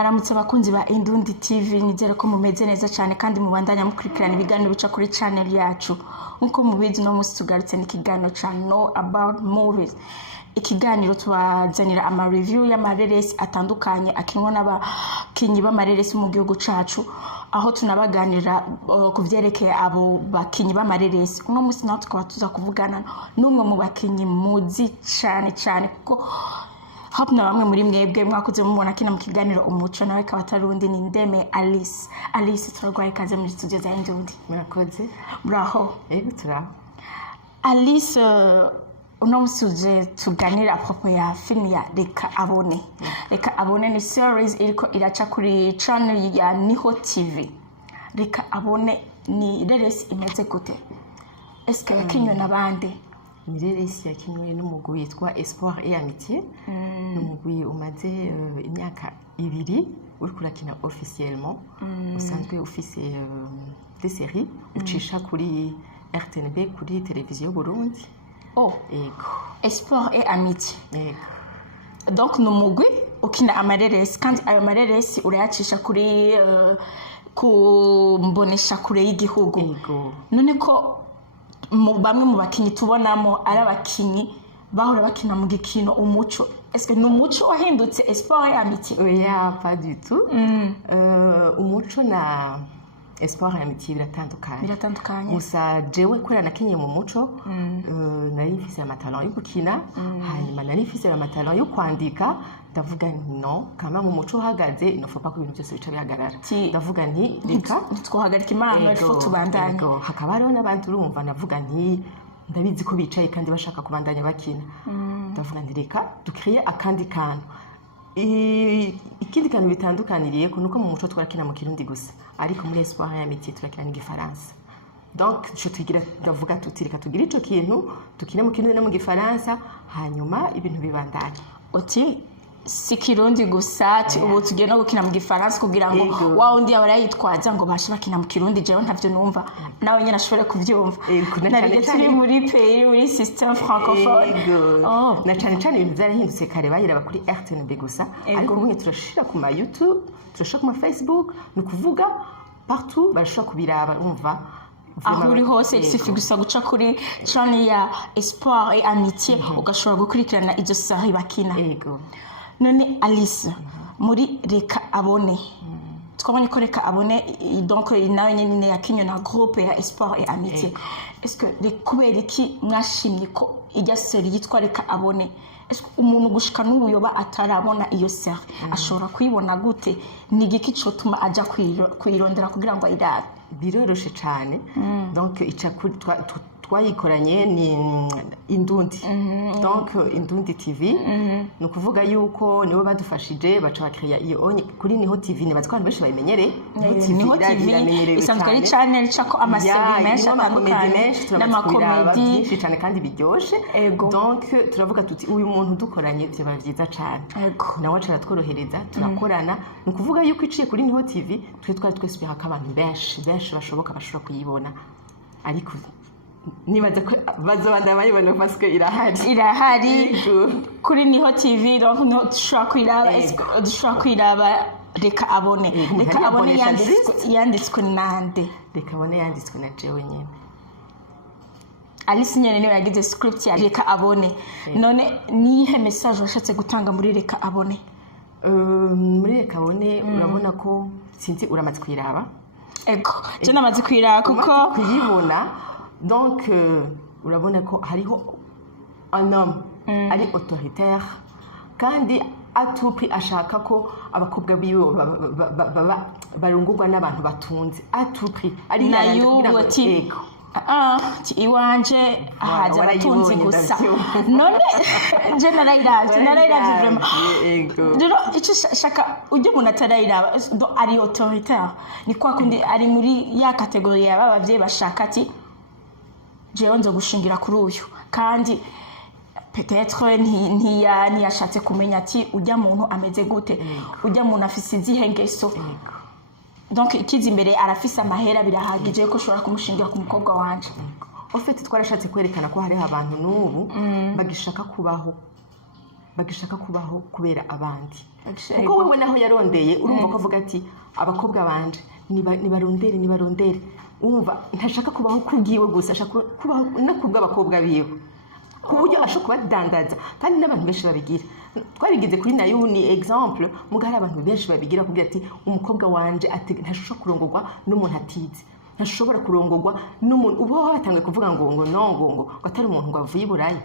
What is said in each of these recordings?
Mwaramutse bakunzi ba Indundi TV, nizere ko mumeze neza cyane kandi mubandanya mukurikirana ibiganiro bica kuri channel yacu. Nkuko mubizi no musi tugarutse n'ikiganiro cha Know About Movies. Ikiganiro tubazanira ama review y'amareresi atandukanye akinwa n'abakinyi b'amareresi mu gihugu cacu, aho tunabaganira kuvyerekeye abo bakinyi b'amareresi. Uno musi naho tukaba tuza kuvugana n'umwe mu bakinyi muzi cyane kuko hapo na bamwe muri mwebwe mwakuze mubona kina mu kiganiro umuco nawe kabatarundi ni Ndeme Alice turagwaye kaze muri studio za Indundi. Murakoze. Braho. Tura. Alice uno musuje tuganira apropo ya film ya Reka Abone. Reka Abone ni series iriko iraca kuri channel ya Niho TV. Reka Abone ni reresi imeze gute? Eske yakinywe nabande? Mireresi yakinwe n'umugwi witwa Espoir et Amitié. N'umugwi umaze imyaka 2 uri kurakina officiellement. Usanzwe ufise des séries ucisha kuri RTNB kuri televiziyo Burundi. Oh, ego. Espoir et Amitié. Ego. Donc n'umugwi ukina amareresi kandi ayo mareresi urayacisha kuri kumbonesha kure y'igihugu. Ego. None ko bamwe mu bakinyi tubonamo ari abakinyi bahora bakina mu gikino umuco, est-ce que n'umuco wahindutse Espoir et Amitié? Oya, pas du tout. Umuco na Espoir et Amitié biratandukanye. Gusa jewe kurana nakinye mu muco nari mfise amatalent yo gukina, hanyuma nari mfise amatalent yo kwandika. Ndavuga no kama mu muco uhagaze inofopa ko ibintu byose bica bihagarara. Ndavuga nti reka twohagarika imana ariko tubandanye. Hakaba hariho n'abandi urumva navuga nti ndabizi ko bicaye kandi bashaka kubandanya bakina. Ndavuga nti reka dukriye akandi kantu. Ikindi kantu bitandukaniriye ko nuko mu muco twarakina mu Kirundi gusa, ariko muri Espoir et Amitié turakina n'Igifaransa. Donc je tugira ndavuga tuti reka tugira ico kintu tukine mu Kirundi no mu Gifaransa, hanyuma ibintu bibandanye. Oti si Kirundi gusa ubu tugiye no gukina mu Gifaransa kugira ngo wa undi abarayitwaza ngo bashi bakina mu Kirundi, jewe ntavyo numva nawe nyene ashobore kuvyumva. Narige turi muri pays muri système francophone. Na cyane ibintu byarahindutse kare bayiraba kuri RTNB gusa, ariko mwe turashira ku ma YouTube, turashaka ku ma Facebook, no kuvuga partout bashaka kubiraba umva. Aho uri hose isifi gusa guca kuri channel ya Espoir et Amitié ugashobora gukurikirana izo série bakina. Ego. None Alice muri Reka Abone twabonye ko Reka Abone donc nawe nyine yakinyo na groupe ya Espoir et Amitié. Est-ce que kubera iki mwashimye ko ijya série yitwa Reka Abone? Est-ce que umuntu gushika n'ubuyoba atarabona iyo série ashobora kuyibona gute? Ni giki cotuma aja kwirondera kugira ngo ayirabe? Biroroshe cyane. Donc ica twayikoranye ni Indundi. Donc Indundi TV no kuvuga yuko nibo badufashije baca bakreya iyo kuri Niho TV ne bazikwana benshi bayimenyere. Niho TV isanzwe ari channel cako amaseri menshi atandukanye n'amakomedi byinshi cyane kandi biryoshe. Donc turavuga tuti uyu muntu dukoranye byo bavyiza cyane. Nawe acara tworohereza turakorana. No kuvuga yuko iciye kuri Niho TV twari twespera ko abantu benshi bashoboka bashobora kuyibona, ariko nibaza ko bazobanda bayibona parce que irahari kuri Niho TV. Donc no dushobora kwiraba Reka Abone. Reka Abone yanditswe nande? Reka Abone yanditswe na jewe nyene. Alice nyene niwe yagize script ya Reka Abone. None nihe message washatse gutanga muri Reka Abone? Muri Reka Abone urabona ko sinzi uramaze kwiraba. Ego je namaze kwiraba kuko kuyibona. Donc urabona ko hariho un homme ari autoritaire kandi à tout prix ashaka ko abakobwa biwe barungurwa n'abantu batunze à tout prix ari nayo ti iwanje haja abatunzi gusa. None je narayiraje vraiment. Rero icyo shaka ujye umuntu atarayiraba ari autoritaire ni kwa kundi ari muri ya category y'abavyeyi bashaka ati jewe nzo gushingira kuri uyu kandi peut-être ntiyashatse kumenya ati ujya muntu ameze gute, ujya muntu afise izihengeso. Donc ikizi imbere arafise amahera birahagije ko ushobora kumushingira ku mukobwa wanje. En fait twarashatse kwerekana ko hari abantu n'ubu bagishaka kubaho bagishaka kubaho kubera abandi kuko wewe naho yarondeye urumva ko avuga ati abakobwa banje nibarondere umva ntashaka kubaho kubwiwe gusa ashaka kubaho no kubw'abakobwa biwe ku buryo ashobora kubadandaza kandi n'abantu benshi babigira twabigize kuri nayo ni exemple mugari abantu benshi babigira kugira ati umukobwa wanje ntashobora kurongorwa n'umuntu atize ntashobora kurongorwa n'umuntu uba batangiye kuvuga ngo atari umuntu ngo avuye iburaya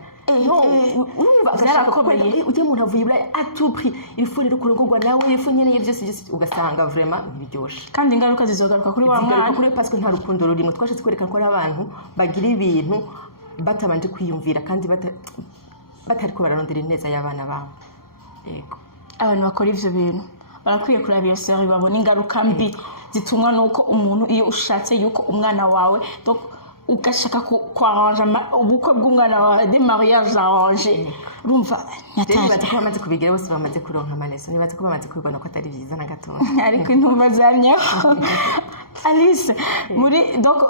urumva byarakomeye ujye umuntu avuye iburaya atupri ilfo rero kurongorwa nawe ilfo nyene byose ugasanga vraiment biryoshe kandi ingaruka zizogaruka kuri wa mwana kuri parce que nta rukundo rurimo twashatse kwerekana ko ari abantu bagira ibintu batabanje kwiyumvira kandi batariko bararondera neza y'abana babo yego abantu bakora ivyo bintu barakwiye kuraba iyo série babona ingaruka mbi zitumwa nuko umuntu iyo ushatse yuko umwana wawe donc ugashaka kwaranja ubukwe bw'umwana wawe des mariages arrangés urumva nibaza ko bamaze kubigira bose bamaze kuronka amaneso nibaza ko bamaze kubibona ko atari byiza na gato ariko intumva zanyaho Alice muri donc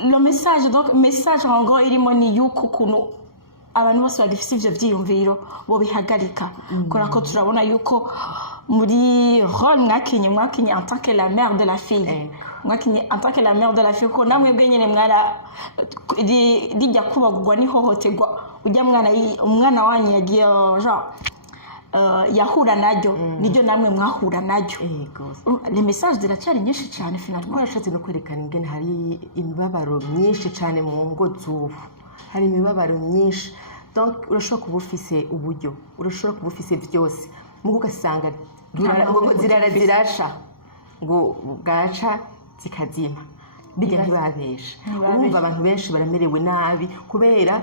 le message en gros irimo ni yuko kuno abantu bose bagifite ivyo vyiyumviro bo bihagarika kora ko turabona yuko muri rôle mwakinye en tant que la mère de la fille mwakinye en tant que la mère de la fille ko namwe bwenyene mwara dijya kubagurwa ni hohoterwa ujya umwana wanyu yagiye genre yahura naryo niryo namwe mwahura naryo les messages ziracyari nyinshi cyane finalement twashatse no kwerekana ingene hari imibabaro myinshi cyane mu ngo z'ubu hari imibabaro myinshi donc urashobora kuba ufise uburyo urashobora kuba ufise byose mugo ugasanga zirasha ngo bwaca zikazima bijya ntibabesha urumva abantu benshi baramerewe nabi kubera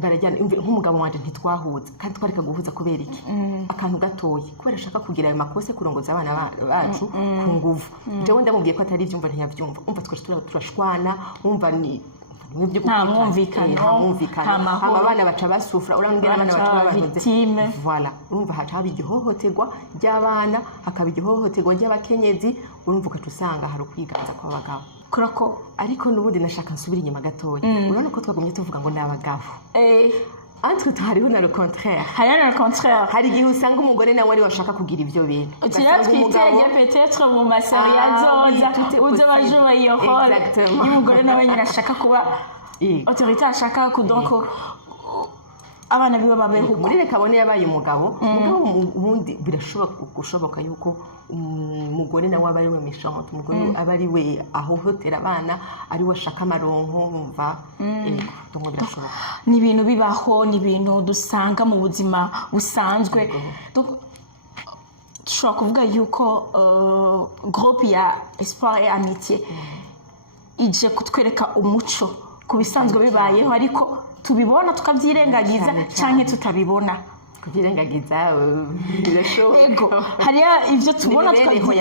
barajyana nk'umugabo wanje ntitwahuza kandi twareka guhuza kubera iki akantu gatoyi kubera ashaka kugira ayo makose kurongoza abana bacu ku nguvu jewe ndamubwiye ko atari ivyumva ntiyavyumva umva twese turashwana umva ni nta mwumvikano abana baca basufura urambwira abana baca victime voilà urumva haba igihohoterwa ry'abana hakaba igihohoterwa ry'abakenyezi urumva ukatusanga hari ukwiganza kw'abagabo kurako ariko nubundi nashaka nsubira inyuma gatoya urabona ko twagumye tuvuga ngo n'abagabo entre hariho na le contraire hari igihe usanga umugore nawe ari washaka kugira ivyo bintu twitege peut-être mu maseri yazoza uzobajuba iyo role umugore nawe nyine ashaka kuba autorité ashaka donc abana biwe babeho muri reka abone yabaye umugabo ubundi birashoboka yuko umugore nawe aba ari we méchante umugore aba ari we ahohotera abana ari we ashaka amaronko umva donc birashoboka ni ibintu bibaho ni ibintu dusanga mu buzima busanzwe dushobora kuvuga yuko groupe ya Espoir et Amitié ije kutwereka umuco ku bisanzwe bibayeho ariko tubibona tukavyirengagiza canke tutabibona kubyirengagiza birashoboka hariya ivyo tubona byitwa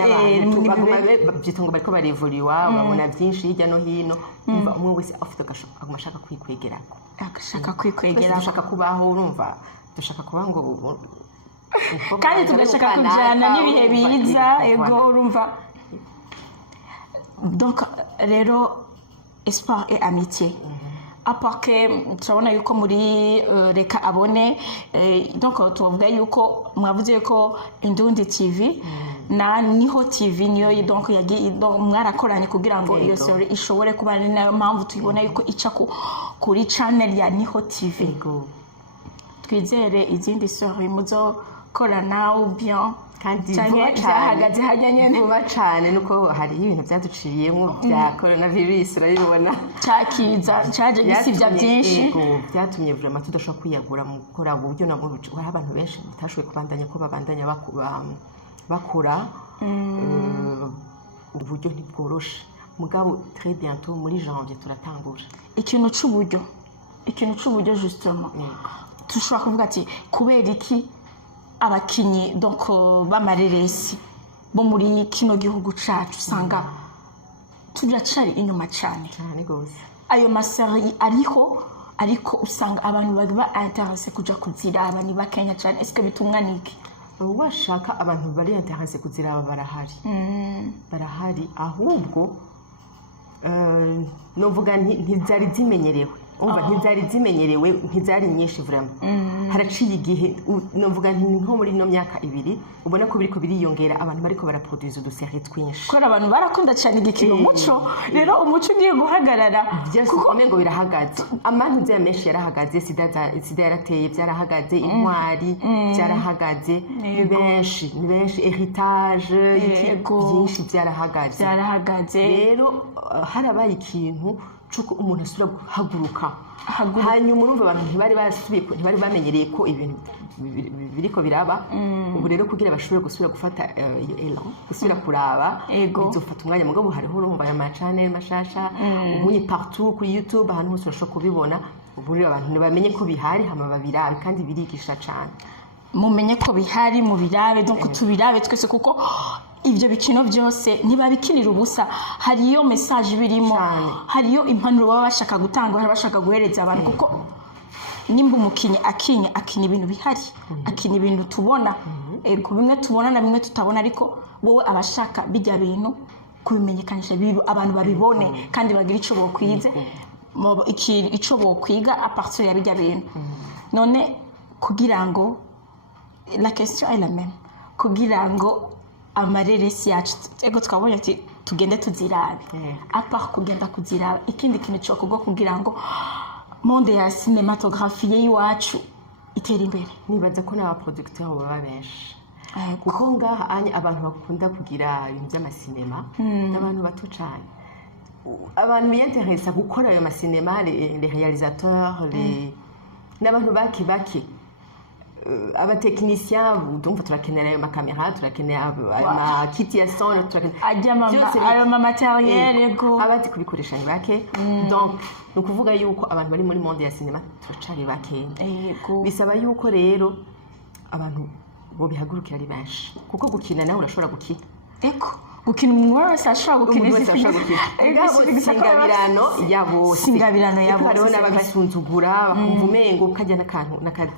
ngo bariko barivuriwa babona byinshi hirya no hino umva umwe wese afite agashaka kwikwegerako dushaka kubaho urumva dushaka kubaho ngo kandi tugashaka kujyana n'ibihe biza ego urumva donc rero Espoir et Amitié apake turabona yuko muri reka abone donc tuvuga yuko mwavuze yuko Indundi TV na Niho TV niyo donc yagiye mwarakoranye kugira ngo iyo story ishobore kuba nayo mpamvu tuyibona yuko ica kuri channel ya Niho TV twizere izindi story muzo korana ou bien kandi cyahagaze hajya nyene vuba cyane nuko hari ibintu byaduciriyemo bya coronavirus urabibona cyaje gisivya byinshi byatumye vraiment tudashobora kwiyagura mu gukora uburyo nabwo hari abantu benshi batashoboye kubandanya ko babandanya bakora uburyo ntibworoshe mugabo très bientôt muri janvier turatangura ikintu c'uburyo justement tushobora kuvuga ati kubera iki abakinyi donc bamareresi bo muri kino gihugu cacu usanga turacari inyuma cyane gose ayo maseri ariho ariko usanga abantu baba intéressé kuja kuziraba ni bakenya cyane est-ce que bitumwa niki washaka abantu bari intéressé kuziraba barahari ahubwo novuga ntizari zimenyerewe umva ntizari zimenyerewe ntizari nyinshi vraiment haraciye igihe novuga nko muri no myaka 2 ubona ko biriko biriyongera abantu bariko baraproduce uduserie twinshi kubera abantu barakunda cyane igikino umuco rero umuco ugiye guhagarara kuko amengo birahagaze amantu ya menshi yarahagaze sida yarateye byarahagaze intwari byarahagaze ni benshi heritage byinshi byarahagaze rero harabaye ikintu cuko umuntu asubira guhaguruka hanyuma urumva abantu ntibari bamenyereye ko ibintu biriko biraba ubu rero kugira bashobore gusubira gufata gusubira kuraba bizofata umwanya mugabo hariho urumva ama channel mashasha ubunye partout kuri YouTube ahantu hose urashobora kubibona ubu rero abantu bamenye ko bihari hama babirabe kandi birigisha cyane mumenye ko bihari mu birabe donc tubirabe twese kuko ibyo bikino byose ntibabikinira ubusa hariyo message birimo hariyo impanuro baba bashaka gutanga bashaka guhereza abantu kuko nimba umukinyi akina ibintu bihari akina ibintu tubona ego bimwe tubona na bimwe tutabona ariko wowe abashaka bijya bintu kubimenyekanisha abantu babibone kandi bagira ico bokwize ico bokwiga a partir ya bijya bintu none kugira ngo la question est la même kugira ngo amareresi yacu ego twabonye ati tugende tuzirabe apart kugenda kuzirabe ikindi kintu cyo kugo kugira ngo monde ya cinématographie y'iwacu itera imbere nibaza ko n'aba producteurs baba benshi kuko ngaha abantu bakunda kugira ibintu by'amasinema n'abantu bato cyane abantu biyenteresa gukora ayo masinema les réalisateurs n'abantu bake abatekinisiens donc turakenera ayo makamera turakenera amakiti ya son ayo matériel ego abati kubikoresha ni bake donc no kuvuga yuko abantu bari muri monde ya cinema turacari bake ego bisaba yuko rero abantu bo bihagurukira ari benshi kuko gukina nawe urashobora gukina ego gukina umuntu wese ashobora gukina singabirano yabo hariho n'ababisunzugura bakumva umengo kajya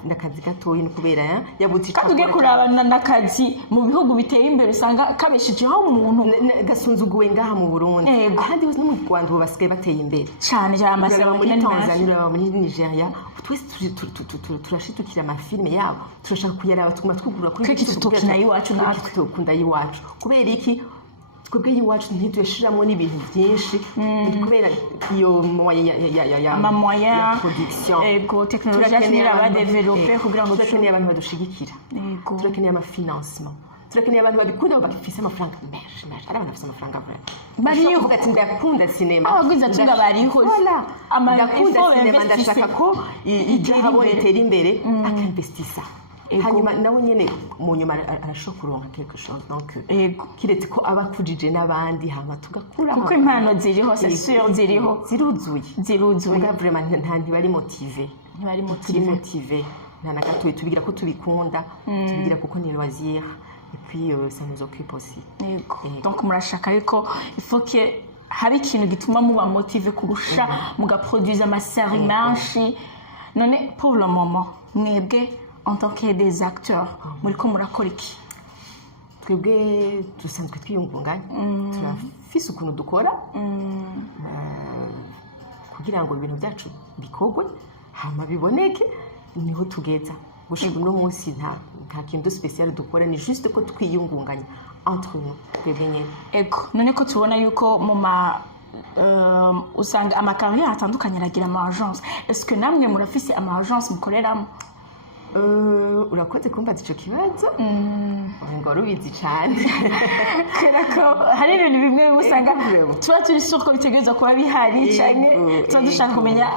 n'akazi gatoyi ni kubera yabutse kandi ugiye kurabana n'akazi mu bihugu biteye imbere usanga kabeshijeho umuntu gasunzuguwe ngaha mu Burundi ahandi hose no mu Rwanda ubu basigaye bateye imbere cyane cyane muri Tanzania muri Nigeria twese turashidukira amafilme yabo turashaka kuyaraba tuguma twugura kuri tukina yiwacu natwe tukunda yiwacu kubera iki twebwe yiwacu ntitweshiramwo n'ibintu byinshi kubera iyo moyen production ego technologie yacu aba developer kugira ngo turakeneye abantu badushigikira turakeneye amafinancement turakeneye abantu babikunda bagifise amafaranga menshi ari abantu bafise amafaranga bariho uvuga ati ndakunda cinema abagwiza tunga bariho ndakunda cinema ndashaka ko ijabo itera imbere akainvestisa hanyuma nawe nyene mu nyuma arashobora kuronka quelque chose donc kiretse ko abakujije n'abandi hama tugakura kuko impano ziriho c'est sûr ziruzuye nga vraiment ntibari motivé nta na gato tubigira ko tubikunda tubigira kuko ni loisir et puis ça nous occupe aussi donc murashaka yuko il faut que habe ikintu gituma muba motivé kurusha mugaproduire amasérie menshi none pour le moment mwebwe en tant que des acteurs muriko murakora iki twebwe dusanzwe twiyungunganya turafise ukuntu dukora kugira ngo ibintu byacu bikogwe hama biboneke niho tugeza gushika no munsi nta kintu spécial dukora ni juste ko twiyungunganya entre nous twebwe nyene ego none ko tubona yuko mu usanga amakarrière atandukanye aragira ama agence est-ce que namwe murafise ama agence mukoreramo urakoze kumva ico kibazo ngo rubizi cyane kerako hari ibintu bimwe usanga tuba turi sûr ko bitegerezwa kuba bihari cyane tuba dushaka kumenya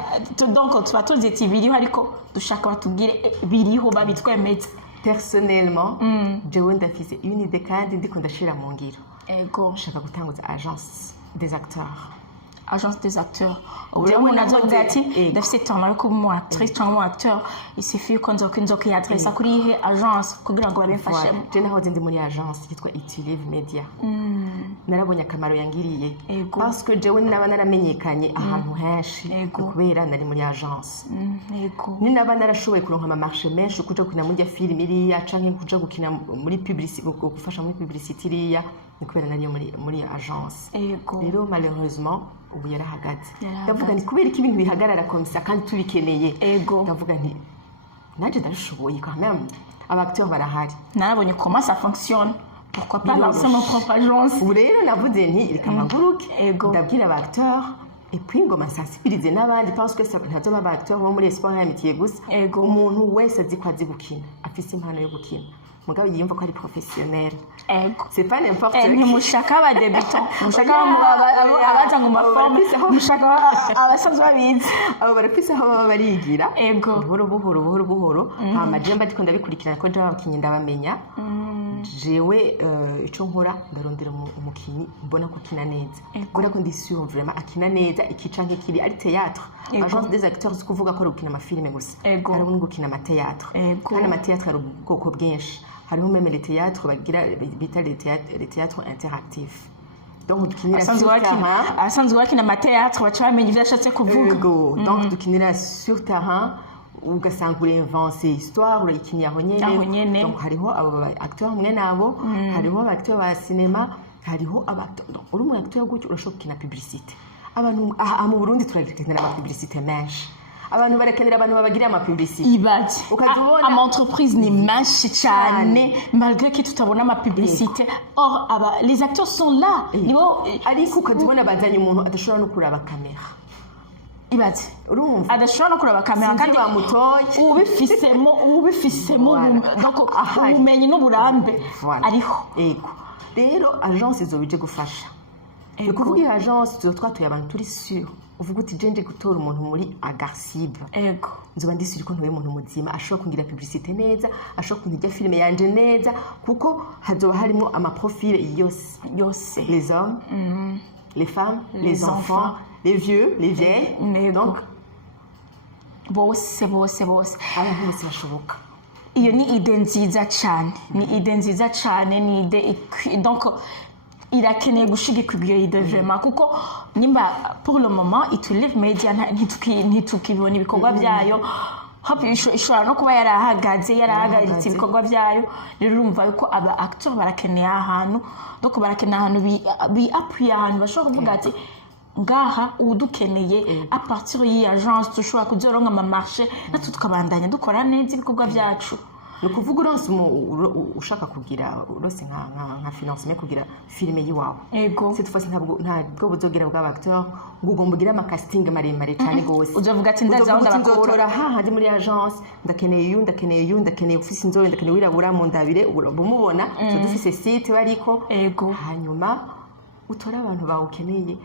donc tuba tuzi ati biriho ariko dushaka batubwire biriho babitwemetse personnellement jewe ndafise une idée kandi ndiko ndashira mu ngiro ego nshaka gutanguza agence des acteurs ubu nazovuga ati ndafise temps ariko mu actrice cyangwa mu acteur il suffit ko nzoka yadressa kuri ihe agence kugira ngo babimfashe je nahoze ndi muri agence yitwa Itilive Media narabonye akamaro yangiriye parce que jewe naba naramenyekanye ahantu henshi kubera nari muri agence ni naba narashoboye kuronka ama marché menshi kuja gukina muri film iriya canke kuja gukina muri publicité gufasha muri publicité iriya ni kubera nari muri agence ego rero malheureusement ubu yarahagaze Yarahagaze. ndavuga nti kubera ko ibintu bihagarara komisa kandi tubikeneye ego ndavuga nti naje ndabishoboye quand même abacteurs barahari narabonye comment ça fonctionne pourquoi pas Biroroshe. lancer mon propre agence ubu rero navuze nti reka mpaguruke ego ndabwira abacteurs et puis ngo masensibilize n'abandi parce que ntazoba abacteurs bo muri espoir y'amitiye gusa ego umuntu wese azi ko azi gukina afise impano yo gukina mugabo yiyumva ko ari professionnel ego c'est pas n'importe qui ntimushaka abadebutant mushaka abaza ngo maforme mushaka abasanzwe babizi abo barafise aho baba barigira ego buhoro hama jewe mba ndiko ndabikurikirana ko jewe abakinyi ndabamenya jewe ico nkora ndarondera umukinyi mbona ko akina neza mbona ko ndi sûr vraiment akina neza ikica nk'ikiri ari théâtre agence des acteurs si kuvuga ko ari gukina amafilime gusa Ego. hariho no gukina amateatre Ego. kandi amateatre ari ubwoko bwinshi hariho meme les théâtres bagira bita les théâtres interactifs donc dukinira sur terrain abasanzwe bakina amateatre baca bamenya ivyo ashatse kuvuga Ego. Donc dukinira sur terrain ugasanga urinvense histoire urayikinira aho nyene donc hariho abo acteurs mwe nabo hariho abacteurs ba cinéma hariho abacteurs donc uri mu acteur gutyo urashobora gukina publicité abantu mu Burundi turakenera ama publicité menshi abantu barakenera abantu babagira ama publicité ibaze ukazibona ama entreprise ni menshi cyane malgré que tutabona ama publicité or les acteurs sont là nibo ariko ukazibona bazanye umuntu adashobora no kuraba kamera ibaze urumva adashobora no kuraba kamera kandi bamutoye ubifisemo donc ubumenyi n'uburambe ariho ego rero agence izobije gufasha ni kuvuga iyi agence twatuye abantu turi sûr uvuga uti je gutora umuntu muri Agarcibe ego nzoba ndisuri ko ntoye umuntu muzima ashobora kungira publicité neza ashobora kungira filime yanje neza kuko hazoba harimo ama profil yose les hommes les femmes les enfants les vieux les vieilles donc bose abantu bose bashoboka iyo ni ide nziza cyane ni ide donc irakeneye gushigikwa ibyo ide vraiment kuko nimba pour le moment ituleve media ntitukibona ibikorwa byayo ishobora no kuba yarahagaritse ibikorwa byayo rero urumva yuko aba acteurs barakeneye ahantu donc barakeneye ahantu bi-appuye ahantu bashobora kuvuga ati ngaha udukeneye a partir y'iyi agence dushobora kuzoronka ama marché natwe tukabandanya dukora neza ibikorwa byacu ni ukuvuga uronse ushaka kugira urose nka financement kugira filime yiwawe ego cette fois ntabwo buzogera bw'abacteurs ngo ugomba ugira ama casting maremare cyane gose uzovuga ati ndaza aho ndabakura handi muri agence ndakeneye ufise inzobe ndakeneye wirabura mu ndabire bumubona dufise site bariko ego hanyuma utora abantu bawukeneye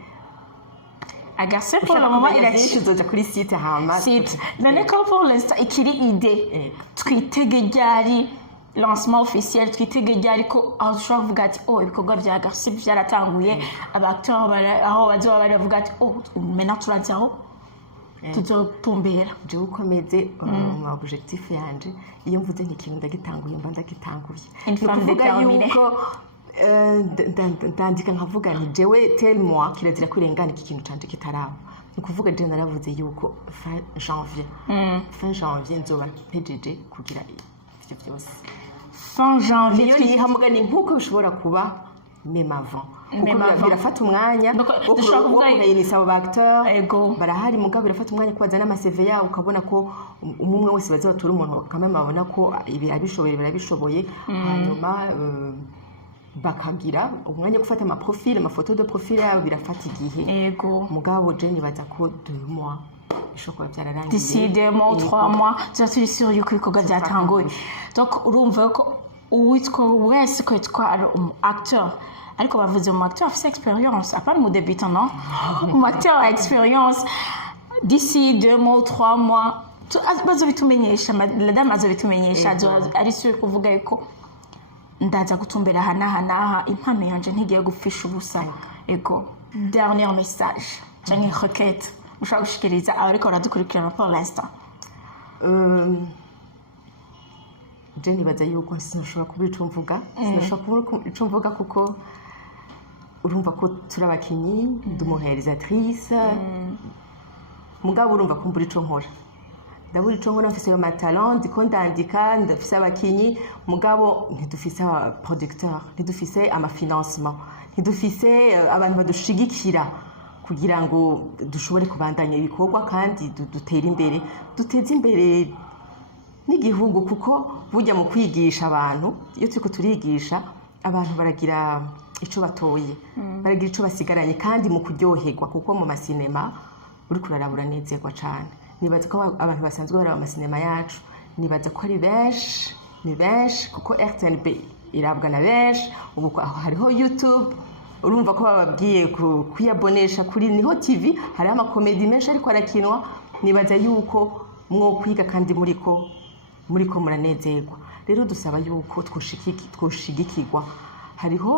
Agarcibe pour le moment tuzoja kuri site hama site none ko pour l'instant ikiri ide twitege ryari lancement officiel twitege ryari ko aho dushobora kuvuga ati ibikorwa bya Agarcibe byaratanguye abacteurs aho bazoba bari bavuga ati maintenant turazi aho tuzotumbera je ukomeze mu objectif yanje iyo mvuze n'ikintu ndagitanguye mba ndagitanguye une femme déterminée ndandika nkavuga nti jewe tel mois kirazira kwirengana iki kintu canje kitaraba ni kuvuga je naravuze yuko fin janvier nzoba mpejeje kugira ivyo byose fin janvier niyo yihamuga ni nkuko bishobora kuba même avant birafata umwanya dushobora kuvuga yinisa abo acteurs ego barahari mugabo birafata umwanya kubaza n'ama CV yawo ukabona ko umwe wese bazatura umuntu kamwe babona ko ibi abishoboye hanyuma bakagira umwanya gufata ama profil amafoto de profil yabo birafata igihe ego mugabo je nibaza ko 2 mois ishobora byararangiye d'ici 2 mois 3 mois turi sûr yuko ibikorwa byatanguye donc urumva ko uwitwa wese ko yitwa acteur ariko bavuze mu acteur afite expérience apana mu débutant non mu acteur a expérience d'ici 2 mois 3 mois bazobitumenyesha la dame azobitumenyesha ari sûr kuvuga yuko ndaza gutumbera hanaha impano yanje ntigiye gupfisha ubusa ego dernier message cyangwa requête ushaka gushikiriza abariko baradukurikirana pour l'instant je nibaza yuko sinashobora kubura ico mvuga kuko urumva ko turi abakinyi ndumuhereza actrice mugabo urumva ko mbura ico nkora ndabura ico nkora mfise ayo matalent ndiko ndandika ndafise abakinyi mugabo ntidufise aba producteur ntidufise amafinancement ntidufise abantu badushigikira kugira ngo dushobore kubandanya ibikorwa kandi dutere imbere duteze imbere n'igihugu kuko burya mu kwigisha abantu iyo turiko turigisha abantu baragira ico batoye baragira ico basigaranye kandi mu kuryoherwa kuko mu masinema uri kurarabura nezerwa cyane nibaza ko abantu basanzwe baraba amasinema yacu nibaza ko ari benshi ni benshi kuko RTNB irabwa na benshi ubu hariho YouTube urumva ko bababwiye kuyabonesha kuri niho TV hari amakomedi menshi ariko arakinwa nibaza yuko mwo kwiga kandi muriko muranezerwa rero dusaba yuko twoshigikirwa hariho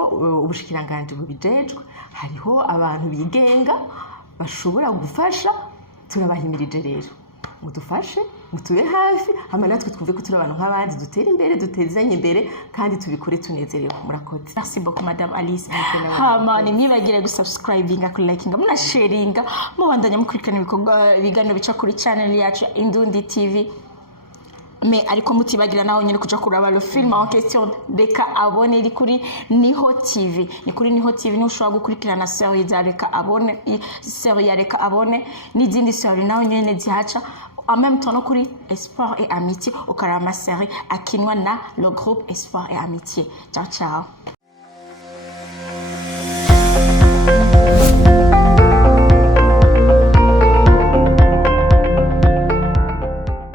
ubushikiranganje bubijejwe hariho abantu bigenga bashobora gufasha turabahimirije rero mudufashe mutube hafi hama natwe twumve ko turi abantu nk'abandi dutera imbere dutezanye imbere kandi tubikore tunezerewe murakoze. Merci beaucoup Madame Alice. Hama nimwibagire gusubscribinga kuri likinga muna sharinga mubandanya mukurikirana ibiganiro bica kuri channel yacu Indundi TV. Mais ariko mutibagira naho nyine kuja kuraba le film en question reka abone iri kuri Niho TV ni kuri Niho TV ni ushobora gukurikirana série za reka abone série ya reka abone n'izindi série naho nyine zihaca en même temps no kuri Espoir et Amitié ukarama série akinwa na le groupe Espoir et Amitié. Ciao ciao.